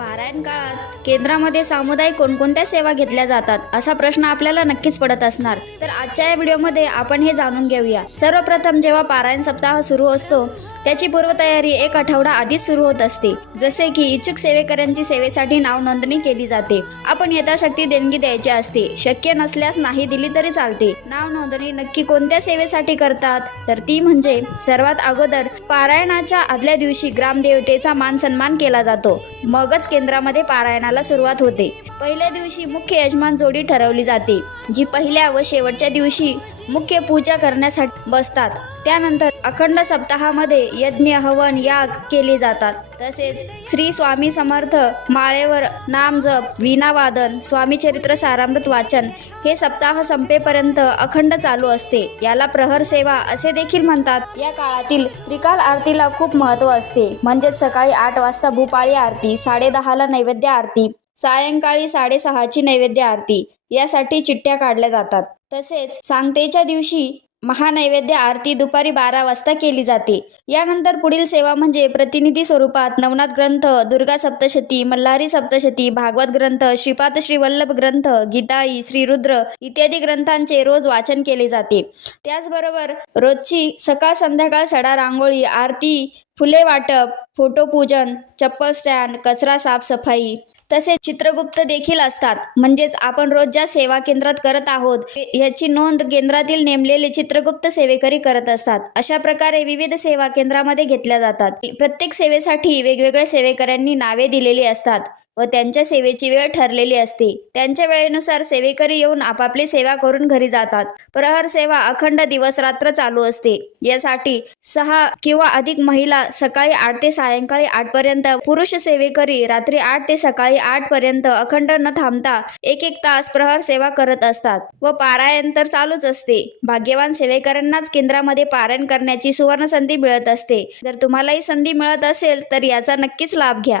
पारायण काळात केंद्रामध्ये सामुदायिक कोणकोणत्या सेवा घेतल्या जातात असा प्रश्न आपल्याला नक्कीच पडत असणार. तर आजच्या या व्हिडिओमध्ये आपण हे जाणून घेऊया. सर्वप्रथम जेव्हा पारायण सप्ताह सुरू असतो त्याची पूर्वतयारी एक आठवडा आधीच सुरू होत असते. जसे की इच्छुक सेवेकऱ्यांची सेवेसाठी नाव नोंदणी केली जाते. आपण यथाशक्ती देणगी द्यायची असते. शक्य नसल्यास नाही दिली तरी चालते. नाव नोंदणी नक्की कोणत्या सेवेसाठी करतात तर ती म्हणजे सर्वात अगोदर पारायणाच्या आदल्या दिवशी ग्रामदेवतेचा मान सन्मान केला जातो. मगच केंद्रामध्ये पारायणाला सुरुवात होते. पहिल्या दिवशी मुख्य यजमान जोडी ठरवली जाते जी पहिल्या व शेवटच्या दिवशी मुख्य पूजा करण्यासाठी बसतात. त्यानंतर अखंड सप्ताहामध्ये यज्ञ हवन याग केले जातात. तसेच श्री स्वामी समर्थ माळेवर नामजप वीणावादन स्वामी चरित्र सारामृत वाचन हे सप्ताह संपेपर्यंत अखंड चालू असते. याला प्रहर सेवा असे देखील म्हणतात. या काळातील त्रिकाल आरतीला खूप महत्त्व असते. म्हणजेच सकाळी 8 वाजता भूपाळी आरती, 10:30ला नैवेद्य आरती, सायंकाळी 6:30ची नैवेद्य आरती यासाठी चिठ्ठ्या काढल्या जातात. तसेच सांगतेच्या दिवशी महानैवेद्य आरती दुपारी 12 वाजता केली जाते. यानंतर पुढील सेवा म्हणजे प्रतिनिधी स्वरूपात नवनाथ ग्रंथ, दुर्गा सप्तशती, मल्हारी सप्तशती, भागवत ग्रंथ, श्रीपाद श्रीवल्लभ ग्रंथ, गीताई, श्रीरुद्र इत्यादी ग्रंथांचे रोज वाचन केले जाते. त्याचबरोबर रोजची सकाळ संध्याकाळ सडा रांगोळी, आरती, फुले वाटप, फोटोपूजन, चप्पल स्टँड, कचरा साफसफाई तसेच चित्रगुप्त देखील असतात. म्हणजेच आपण रोज ज्या सेवा केंद्रात करत आहोत याची नोंद केंद्रातील नेमलेले चित्रगुप्त सेवेकरी करत असतात. अशा प्रकारे विविध सेवा केंद्रामध्ये घेतल्या जातात. प्रत्येक सेवेसाठी वेगवेगळ्या सेवेकऱ्यांनी नावे दिलेली असतात व त्यांच्या सेवेची वेळ ठरलेली असते. त्यांच्या वेळेनुसार सेवेकरी येऊन आपापली सेवा करून घरी जातात. प्रहर सेवा अखंड दिवस रात्र चालू असते. यासाठी 6 किंवा अधिक महिला सकाळी 8 ते सायंकाळी 8 पर्यंत, पुरुष सेवेकरी रात्री 8 ते सकाळी 8 पर्यंत अखंड न थांबता 1-1 तास प्रहर सेवा करत असतात व पारायण तर चालूच असते. भाग्यवान सेवेकऱ्यांनाच केंद्रामध्ये पारायण करण्याची सुवर्ण संधी मिळत असते. जर तुम्हालाही संधी मिळत असेल तर याचा नक्कीच लाभ घ्या.